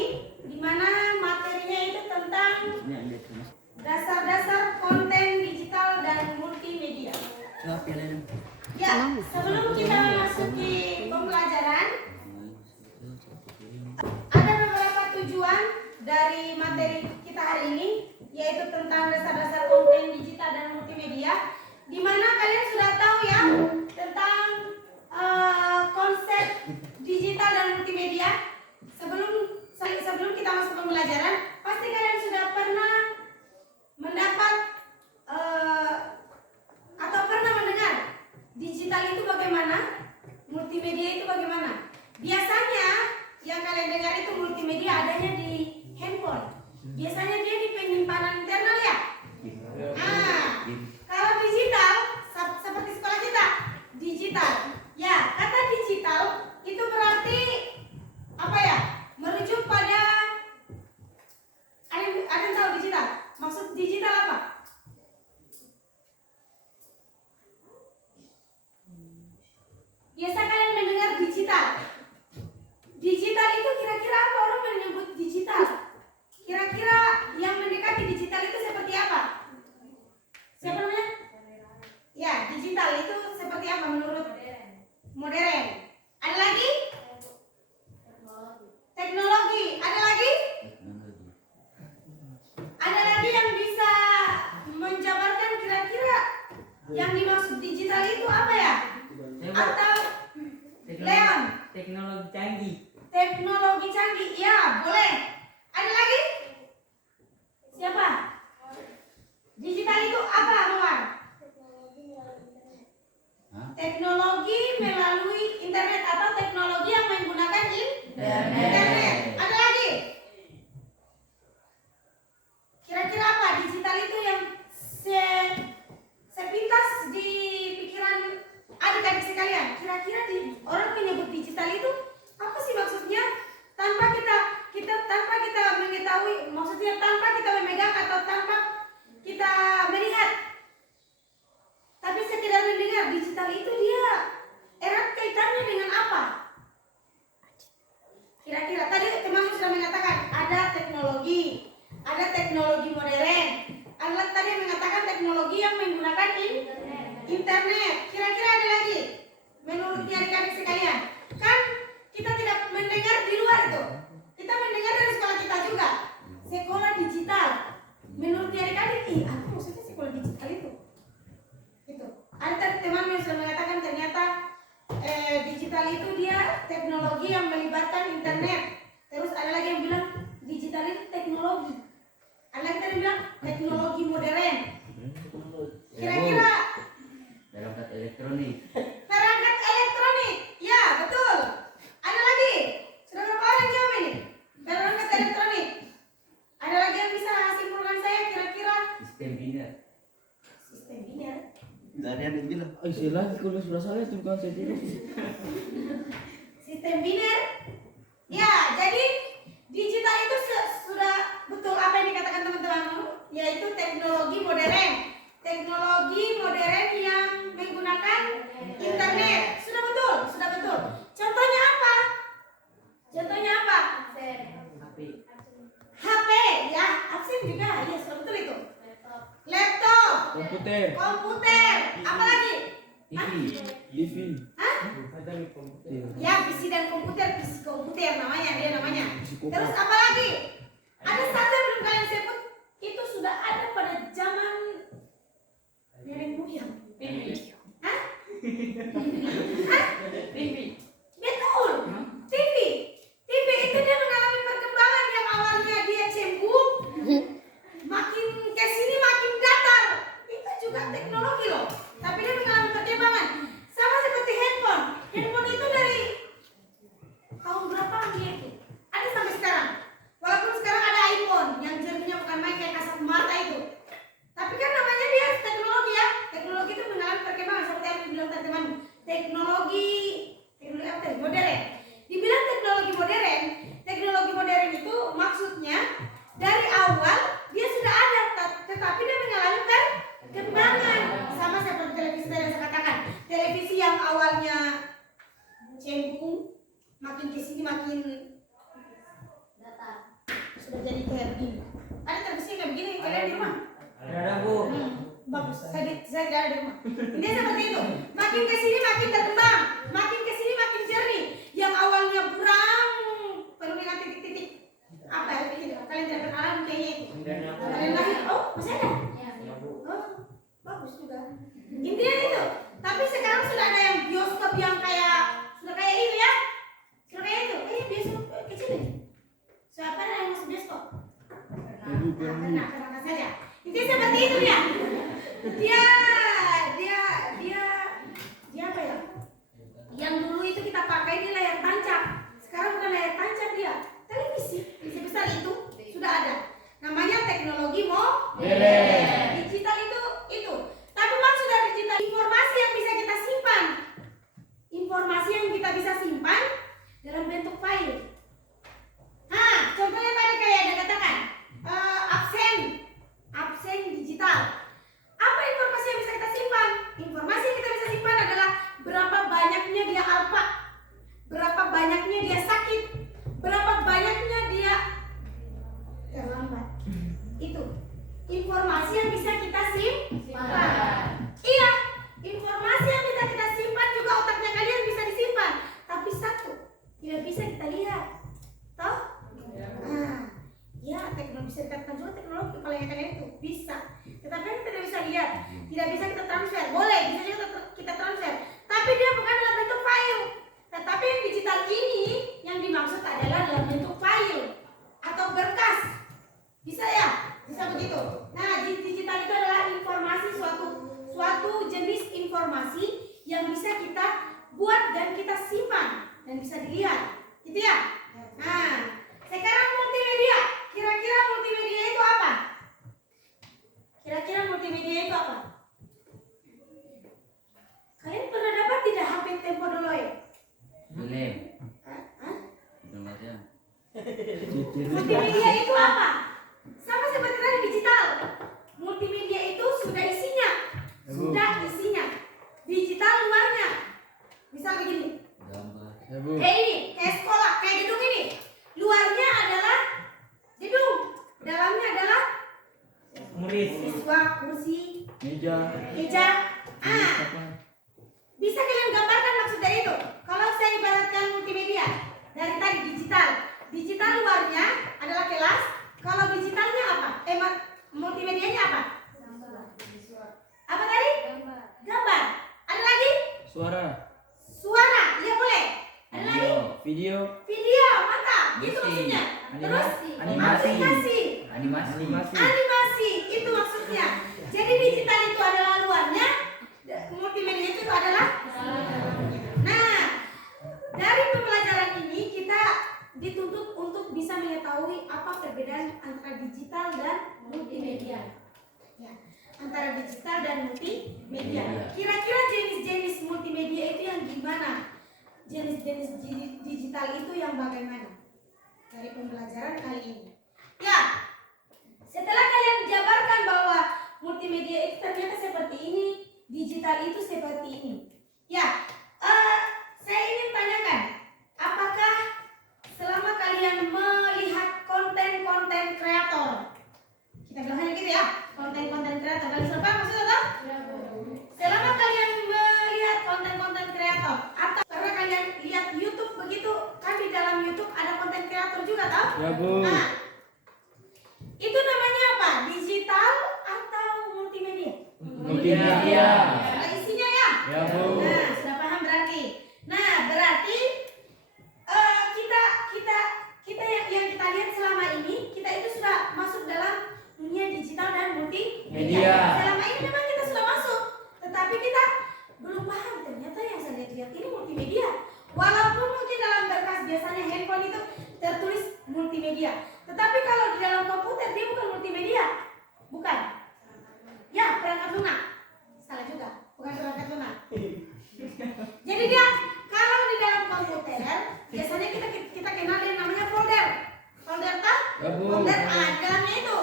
ini, di mana materinya itu tentang dasar-dasar konten digital dan multimedia. Ya, sebelum kita memasuki pembelajaran, ada beberapa tujuan dari materi kita hari ini, yaitu tentang dasar-dasar konten digital dan multimedia, di mana kalian sudah tahu ya tentang konsep digital dan multimedia. Sebelum kita masuk pembelajaran, pasti kalian sudah pernah mendapat atau pernah mendengar digital itu bagaimana, multimedia itu bagaimana. Biasanya yang kalian dengar itu multimedia adanya di handphone. Biasanya dia di penyimpanan internal ya. Nah, kalau digital seperti sekolah kita, digital. Ya, kata digital itu berarti apa ya? Merujuk pada ada yang tahu digital? Maksud digital apa? Biasa kalian mendengar digital. Digital itu kira-kira apa orang menyebut digital? Kira-kira yang mendekati digital itu seperti apa? Siapa namanya? Ya, digital itu seperti apa menurut modern? Ada lagi? Teknologi. Ada lagi? Ada lagi yang bisa menjabarkan kira-kira yang dimaksud digital itu apa ya? Atau Leon? Teknologi canggih. Teknologi canggih, ya boleh. Ada lagi? Siapa? Digital itu apa, Mawar? Teknologi melalui internet atau teknologi yang menggunakan internet. Ada lagi? Kira-kira apa digital itu yang sepintas di pikiran adik-adik sekalian? Kira-kira orang menyebut digital itu apa sih maksudnya? Tanpa kita mengetahui, maksudnya tanpa kita memegang atau tanpa kita melihat, tapi sekedar mendengar. Digital itu dia erat kaitannya dengan apa? Kira-kira tadi teman sudah mengatakan ada teknologi modern. Ada tadi mengatakan teknologi yang menggunakan internet. Kira-kira ada lagi? Menurut adik-adik sekalian, kan kita tidak mendengar di luar itu. Kita mendengar dari sekolah kita juga. Sekolah digital. Menurut adik-adik, apa maksudnya sekolah digital itu? Itu. Ada teman yang sudah mengatakan ternyata digital itu dia teknologi yang melibatkan internet. Terus ada lagi yang bilang digital itu teknologi. Ada lagi yang bilang teknologi modern. Kira-kira Perangkat elektronik. perangkat elektronik. Ya, betul. Ada lagi? Sudah berapa orang jawab ini? Perangkat elektronik. Ada lagi yang bisa simpulkan saya kira-kira? Sistem biner. Sistem biner. Dari yang bilang, Istilah kalau sudah salah itu bukan saya dulu. Sistem biner. Ya, jadi digital itu sudah betul apa yang dikatakan teman-teman, yaitu teknologi modern. Teknologi modern yang menggunakan internet. Sudah betul, sudah betul. Contohnya apa? Contohnya apa? HP. HP, ya, absen juga. Ya, sudah betul itu. Laptop, Komputer, apa lagi? TV, Hah? ada di komputer. Ya, PC dan komputer, PC komputer namanya. Terus apa lagi? Ada satu yang belum kalian sebut, itu sudah ada pada zaman nenek moyang. Hah? Hah? TV. Betul. TV. TV itu dia mengalami perkembangan yang awalnya dia cembung, makin kesini makin datar. Itu juga teknologi loh. Tapi dia mengalami perkembangan. Sama seperti handphone. Handphone itu dari tahun berapa dia itu? Ada sampai sekarang. jadi kayak begini. Ada televisi kayak begini kalian di rumah? Ada Bu. Bagus. Saya tidak ada di rumah. Intinya seperti itu. Makin ke sini makin berkembang, makin ke sini makin jernih. Yang awalnya buram penuh dengan titik-titik apa ya begitu. Kalian tidak berkenalan kayaknya itu. Kalian lahir, oh masih ada? Oh, bagus juga. Intinya itu. Tapi sekarang sudah ada yang bioskop yang sudah kayak ini ya. Sudah kayak itu. Bioskop kecil ini. Siapa ada yang masuk bioskop? Nah, saja. Intinya seperti itu ya. Dia apa ya? Yang dulu itu kita pakai di layar tancap. Sekarang bukan layar tancap dia. Televisi sebesar itu sudah ada. Namanya teknologi modern. Digital itu. Tapi maksud dari digital informasi yang bisa kita simpan. Informasi yang kita bisa simpan dalam bentuk file. Nah, contohnya tadi kayak ada katakan absen digital. Apa informasi yang bisa kita simpan? Informasi yang kita bisa simpan adalah berapa banyaknya dia alfa, berapa banyaknya dia sakit, berapa banyaknya dia terlambat. Itu informasi yang bisa kita simpan. Iya, informasi yang bisa kita simpan juga otaknya kalian bisa disimpan. Tapi satu, tidak bisa kita lihat. Toh? Ya, teknologi bisa dikatakan juga teknologi kepalanya kalian itu bisa. Tetapi kita tidak bisa lihat, tidak bisa kita transfer. Boleh, bisa juga kita transfer. Tapi dia bukan dalam bentuk file. Tetapi yang digital ini yang dimaksud adalah dalam bentuk file atau berkas. Bisa ya? Bisa begitu. Nah, digital itu adalah informasi suatu jenis informasi yang bisa kita buat dan kita simpan dan bisa dilihat. Gitu ya? Nah, sekarang multimedia. Kira-kira multimedia itu apa? Kalian pernah dapat tidak HP Tempo dulu ya? Belum. Hah? Belum ada. Multimedia itu apa? Sama seperti tadi digital. Multimedia itu sudah isinya. Digital luarnya. Misal begini. Gambar. Ini kayak sekolah, kayak gedung ini. Luarnya adalah gedung, dalamnya adalah siswa, kursi, Meja. Bisa kalian gambarkan maksud dari itu? Kalau saya ibaratkan multimedia dari tadi digital luarnya adalah kelas. Kalau digitalnya apa? Multimedianya apa? Apa tadi? Gambar. Ada lagi? Suara, iya boleh. Ada lagi? Video. Mantap. Itu maksudnya. Terus animasi. Itu maksudnya. Jadi digital itu adalah luarnya, multimedia itu adalah. Nah, dari pembelajaran ini kita dituntut untuk bisa mengetahui apa perbedaan antara digital dan multimedia. Ya, antara digital dan multimedia. Kira-kira jenis-jenis multimedia itu yang gimana? Jenis-jenis digital itu yang bagaimana? Dari pembelajaran kali ini. Ya, setelah kalian jabarkan bahwa multimedia itu ternyata seperti ini, digital itu seperti ini. Ya, saya ingin tanyakan, apakah selama kalian melihat konten-konten kreator, kita bilangnya gitu ya, konten-konten kreator, kalian apa maksudnya toh? Selama kalian melihat konten-konten kreator, atau karena kalian lihat YouTube begitu, kan di dalam YouTube ada konten kreator juga toh? Ya, Bu. Nah, itu namanya apa? Digital atau multimedia? Multimedia. Ada isinya ya? Ya, Bu. Nah, sudah paham berarti. Nah, berarti kita yang kita lihat selama ini, kita itu sudah masuk dalam dunia digital dan multimedia. Selama ini memang kita sudah masuk, tetapi kita belum paham ternyata yang saya lihat ini multimedia. Walaupun mungkin dalam berkas biasanya handphone itu tertulis multimedia, tetapi kalau di dalam komputer dia bukan multimedia, bukan? Ya, perangkat lunak. Salah juga, bukan perangkat lunak. Jadi dia kalau di dalam komputer biasanya kita kenal yang namanya folder. Folder tak? Ya, Bu. Folder di dalamnya itu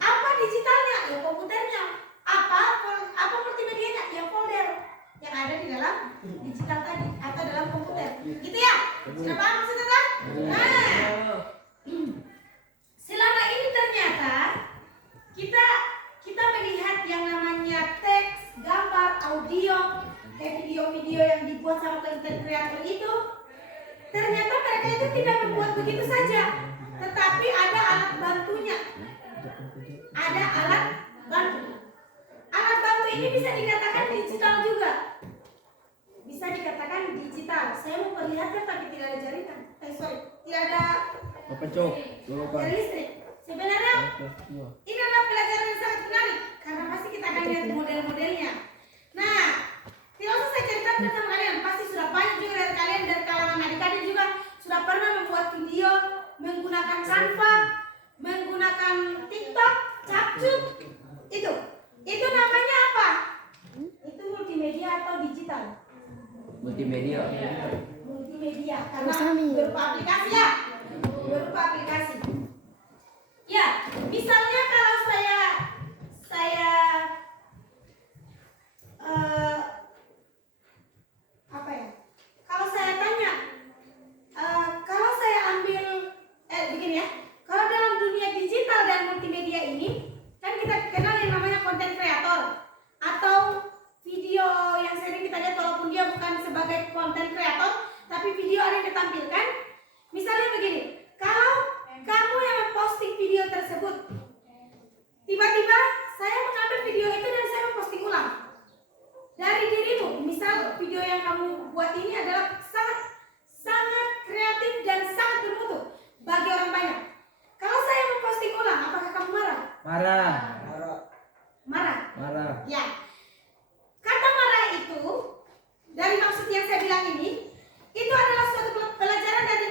apa digitalnya? Ya komputernya. Apa multimedianya? Ya folder yang ada di dalam digital tadi atau dalam komputer. Gitu ya? Sudah paham maksudnya kan? Nah, selama tidak membuat begitu saja, tetapi ada alat bantunya. Ada alat bantu. Alat bantu ini bisa dikatakan digital juga. Bisa dikatakan digital. Saya mau perlihatkan tapi tidak ada jaringan. Tidak ada Apa cok? Lupa. jari listrik. Sebenarnya ini adalah pelajaran yang sangat menarik karena pasti kita akan lihat model-modelnya. Nah, tidak usah saya ceritakan sama kalian. Pasti sudah banyak juga dari kalian dari kalangan adik-adik juga sudah pernah membuat video menggunakan Canva, menggunakan TikTok, Capcut. Itu namanya apa? Itu multimedia atau digital? Multimedia. Multimedia karena berupa aplikasi ya. Berupa aplikasi. Ya, misalnya kalau saya apa ya? Kalau saya tanya, kalau saya ambil begini ya. Kalau dalam dunia digital dan multimedia ini, kan kita kenal yang namanya konten kreator atau video yang sering kita lihat walaupun dia bukan sebagai konten kreator, tapi video ada yang ditampilkan. Misalnya begini, kalau kamu yang memposting video tersebut, tiba-tiba saya mengambil video itu dan saya memposting ulang dari dirimu. Misal video yang kamu buat ini adalah sangat kreatif dan sangat bermutu bagi orang banyak. Kalau saya memposting ulang, apakah kamu marah? Marah. Marah. Ya. Kata marah itu dari maksud yang saya bilang ini, itu adalah suatu pelajaran dari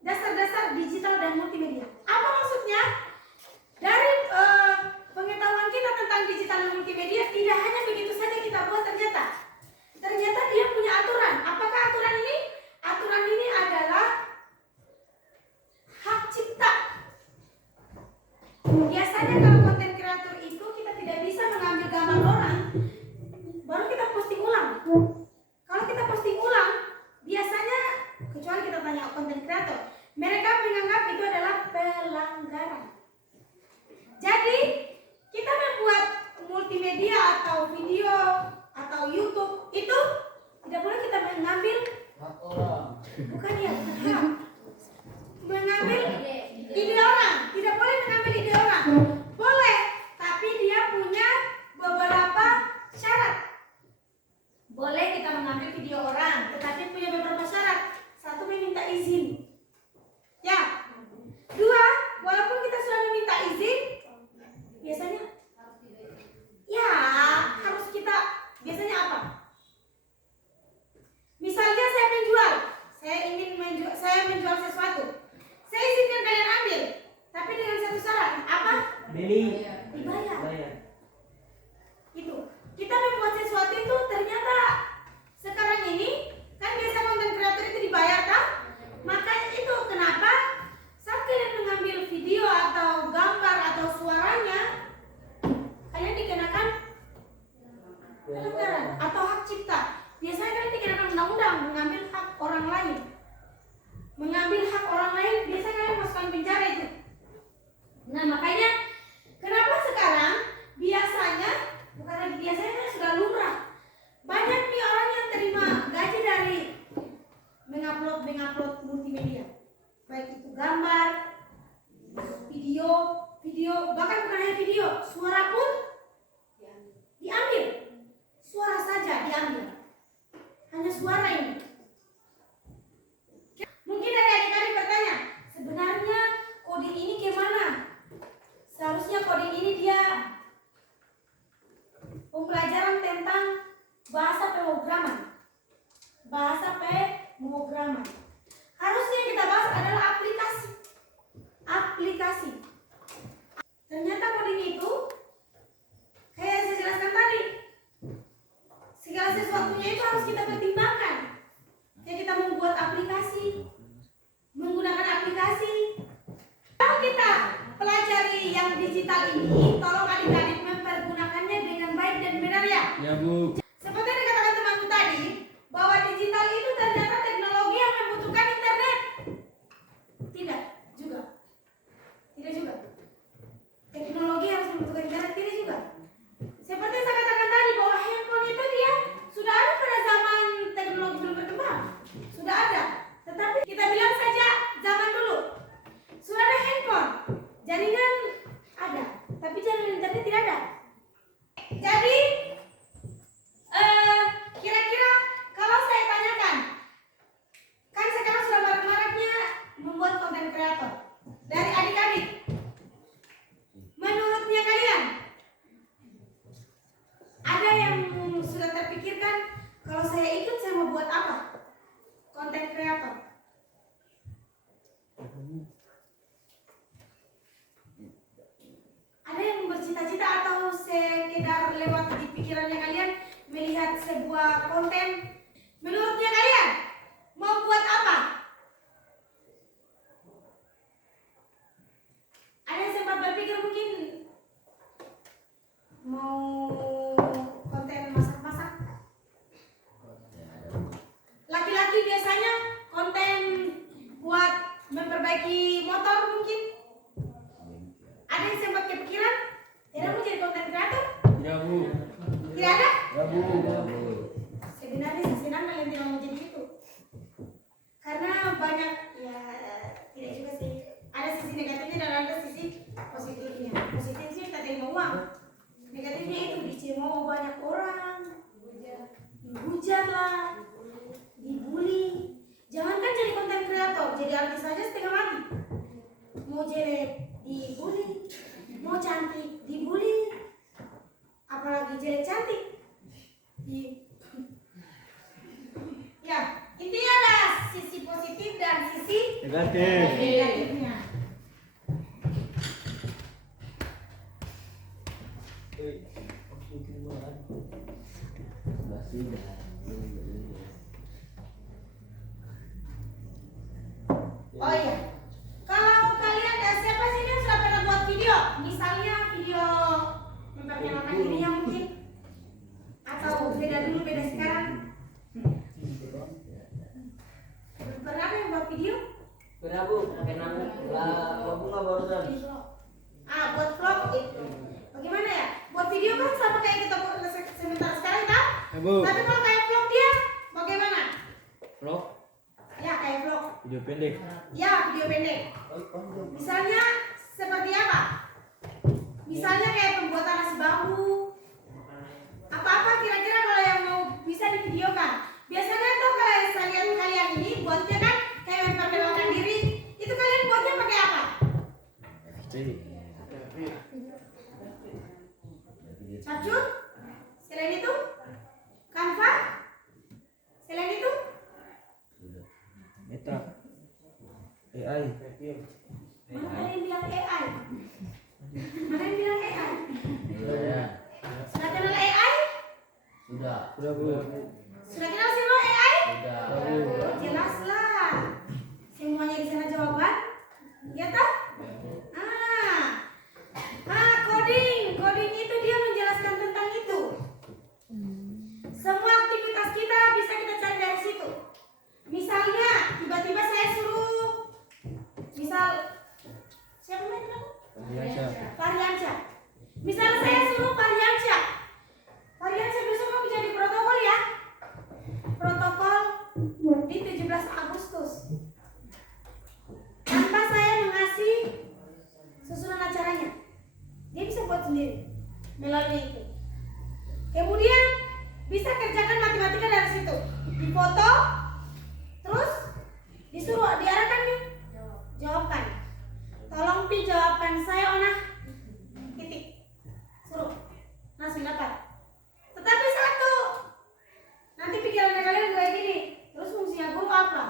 dasar-dasar digital dan multimedia. Apa maksudnya? Dari pengetahuan kita tentang digital dan multimedia, tidak hanya begitu saja kita buat ternyata. Ternyata dia punya aturan. Apakah aturan ini? Aturan ini adalah hak cipta. Biasanya kalau konten kreator itu kita tidak bisa mengambil gambar orang baru kita posting ulang. Kalau kita posting ulang, biasanya kecuali kita tanya konten kreator, mereka menganggap itu adalah pelanggaran. Jadi kita membuat multimedia atau video atau YouTube itu tidak boleh kita mengambil bukan ya hak. Mengambil ide orang, tidak boleh mengambil ide orang. Boleh, tapi dia punya beberapa syarat. Boleh kita mengambil video orang, tetapi punya beberapa syarat. Satu, meminta izin. Ya. Dua, walaupun kita sudah meminta izin, biasanya ya harus kita biasanya apa? Misalnya saya menjual sesuatu. Saya izinkan kalian ambil, tapi dengan satu syarat. Apa? Beli. Dibayar. Itu. Kita membuat sesuatu itu ternyata sekarang ini kan biasa konten kreator itu dibayar kan? Maka itu kenapa saat kalian mengambil video atau gambar atau suaranya, kalian dikenakan pelanggaran atau hak cipta. Biasanya kalian dikenakan undang-undang mengambil hak orang lain. Mengambil hak orang lain, biasanya kalian masukkan penjara itu. Nah makanya kenapa sekarang biasanya, bukan lagi biasanya kan sudah lumrah, banyak nih orang yang terima gaji dari mengupload multimedia, baik itu gambar, video, bahkan bukan hanya video, suara pun diambil, suara saja diambil, hanya suara ini. Mungkin dari adik-adik bertanya, sebenarnya coding ini gimana? Seharusnya coding ini dia pembelajaran tentang bahasa pemrograman. Harusnya yang kita bahas adalah aplikasi. Ternyata coding itu kayak yang saya jelaskan tadi, segala sesuatunya itu harus kita pertimbangkan. Kayak kita membuat aplikasi, menggunakan aplikasi. Kalau kita pelajari yang digital ini, tolong adik-adik mempergunakannya dengan baik dan benar ya. Ya Bu. Seperti yang dikatakan temanku tadi, bahwa digital itu ternyata teknologi yang membutuhkan internet. Tidak juga. Teknologi harus membutuhkan internet, tidak juga. Seperti yang saya katakan tadi, bahwa handphone itu dia sudah ada pada zaman teknologi belum berkembang. Sudah ada. Tetapi kita bilang saya atau sekedar lewat di pikirannya kalian melihat sebuah konten, menurutnya kalian mau buat apa? Ada yang sempat berpikir mungkin mau konten masak-masak? Laki-laki biasanya konten buat memperbaiki motor mungkin. Ada yang sempat kepikiran? Tidak mau jadi konten kreator? Tidak, Bu. Tidak ada? Ya, Bu. Sebenarnya sih senang kalian tidak mau jadi itu. Karena banyak ya tidak juga sih. Ada sisi negatifnya dan ada sisi positifnya. Positifnya kita terima uang. Negatifnya itu dicemooh banyak orang, dihujat lah, dibully. Jangankan jadi konten kreator, jadi artis saja setengah mati. Mau jelek dibully, mau cantik dibully, apalagi jelek cantik. Ya, intinya ada sisi positif dan sisi Negatif. negatifnya. Oh iya, kalau kalian siapa sih yang sudah pernah buat video? Misalnya video memperkenalkan dirinya mungkin, atau beda dulu beda sekarang. Pernah ada yang buat video? Pernah Bu, kenal lah bunga barusan. Buat vlog itu. Bagaimana ya? Buat video kan sama kayak kita buat sebentar sekarang kan? Ya, Bu. Tapi kalau kayak vlog dia, bagaimana? Vlog. Ya kayak vlog. Video pendek. Ya video pendek. Misalnya seperti apa? Misalnya kayak pembuatan nasi bambu. Apa-apa kira-kira kalau yang mau bisa divideokan. Biasanya tuh kalau saya lihat kalian ini buatnya kan kayak memperkenalkan diri. Itu kalian buatnya pakai apa? Capcut? Selain itu? Canva? Selain itu? Meta. AI. Mana ada yang bilang AI? Mana yang bilang AI? Sudah. Sudah kenal AI? Sudah. Sudah, Bu. Sudah kenal semua AI? Sudah. Oh, jelas lah. Semuanya di sana jawaban. Ya toh? Coding itu dia menjelaskan tentang itu. Semua aktivitas kita bisa kita cari dari situ. Misalnya, tiba-tiba saya suruh, misal siapa namanya? Variansyah. Misalnya saya suruh Variansyah besok mau jadi protokol ya. Protokol di 17 Agustus. Tanpa saya mengasih susunan acaranya, dia bisa buat sendiri melalui itu. Kemudian bisa kerjakan matematika dari situ, difoto, terus disuruh diarahkan nih, jawabkan. Tolong pi jawabkan saya Ona, titik, suruh langsung dapat. Tetapi satu, nanti pikirannya kalian kayak gini, terus fungsinya guru apa?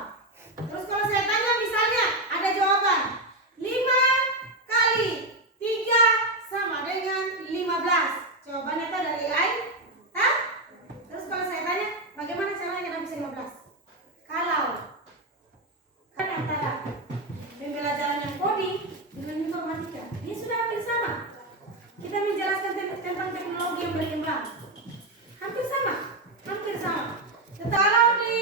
Terus kalau saya tanya misalnya ada jawaban 5 kali 3 sama dengan 15. Jawabannya itu dari AI. Hah? Terus kalau saya tanya bagaimana caranya kita bisa 15? Kalau kan antara pembelajaran coding dengan informatika, dia sudah hampir sama. Kita menjelaskan tentang teknologi yang berkembang. Hampir sama. Tetapi kalau di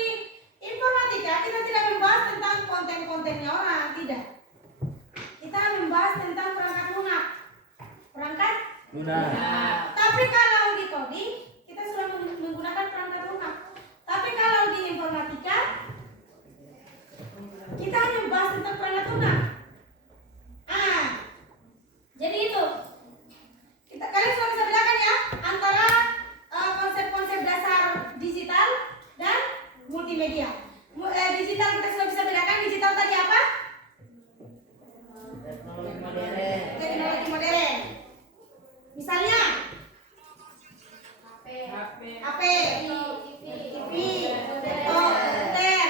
informatika kita tidak membahas tentang konten-kontennya orang, tidak. Kita membahas tentang perangkat lunak. Perangkat Lunak. Tapi kalau di coding kita sudah menggunakan perangkat lunak. Tapi kalau di informatika kita hanya membahas tentang perangkat lunak. Jadi itu kalian sudah bisa bedakan ya antara konsep-konsep dasar digital dan multimedia. Digital kita sudah bisa bedakan. Digital tadi apa? Teknologi modern. Misalnya HP, TV, komputer,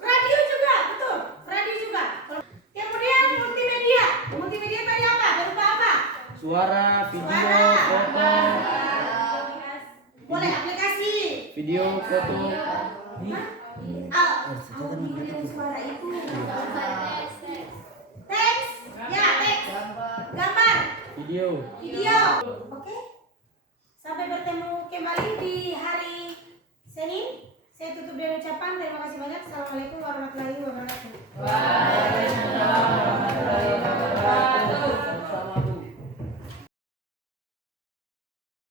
radio juga, betul, radio juga. Suara, video, Suara. foto, Boleh aplikasi. video, foto, Audio dan suara itu. Teks. Ya, teks. Gambar. video. Video. Oke. Sampai bertemu kembali di hari Senin. Saya tutup dengan ucapan terima kasih banyak. Salam